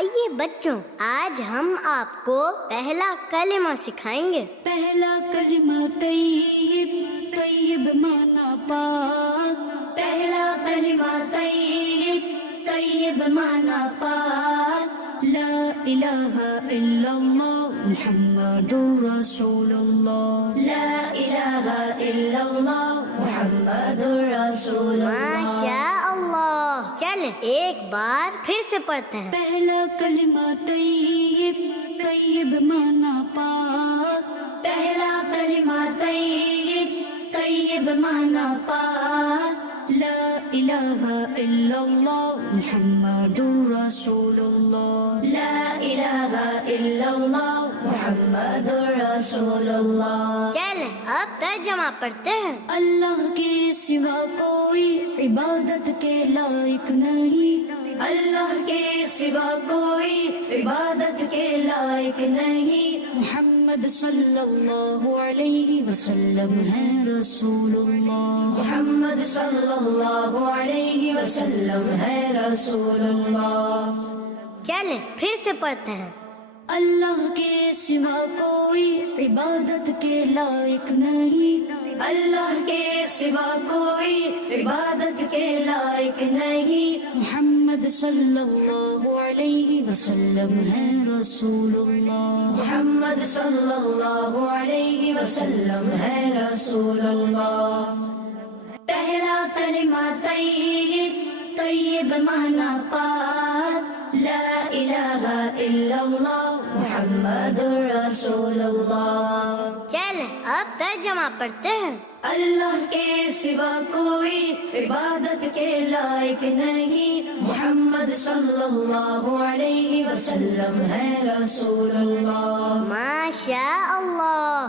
آئیے بچوں، آج ہم آپ کو پہلا کلمہ سکھائیں گے۔ پہلا کلمہ طیب، طیب مانا پاک۔ پہلا کلمہ طیب، طیب مانا پاک۔ لا الہ الا اللہ محمد رسول اللہ۔ لا الہ الا اللہ محمد رسول اللہ۔ ماشاء اللہ، چل ایک بار پھر سے پڑھتے ہیں۔ پہلا کلمہ طیب، طیب مانا پاک۔ پہلا کلمہ طیب، طیب مانا پاک۔ لا الہ الا اللہ محمد رسول اللہ۔ لا الہ الا اللہ محمد رسول اللہ۔ چل اب ترجمہ پڑھتے ہیں۔ اللہ کے سوا کوئی عبادت کے لائق نہیں۔ اللہ کے سوا کوئی عبادت کے لائق نہیں۔ محمد صلی اللہ علیہ وسلم ہے رسول اللہ۔ محمد صلی اللہ علیہ وسلم ہے رسول اللہ۔ چل پھر سے پڑھتے ہیں۔ اللہ کے سوا کوئی عبادت کے لائق نہیں۔ اللہ کے سوا کوئی عبادت کے لائق نہیں۔ محمد صلی اللہ علیہ وسلم ہے رسول اللہ۔ محمد صلی اللہ علیہ وسلم ہے رسول اللہ۔ پہلا کلمہ طیب، طیب مانا پاک۔ لا الہ الا اللہ محمد رسول اللہ۔ چل اب ترجمہ پڑھتے ہیں۔ اللہ کے سوا کوئی عبادت کے لائق نہیں۔ محمد صلی اللہ علیہ وسلم ہے رسول اللہ۔ ماشاء اللہ۔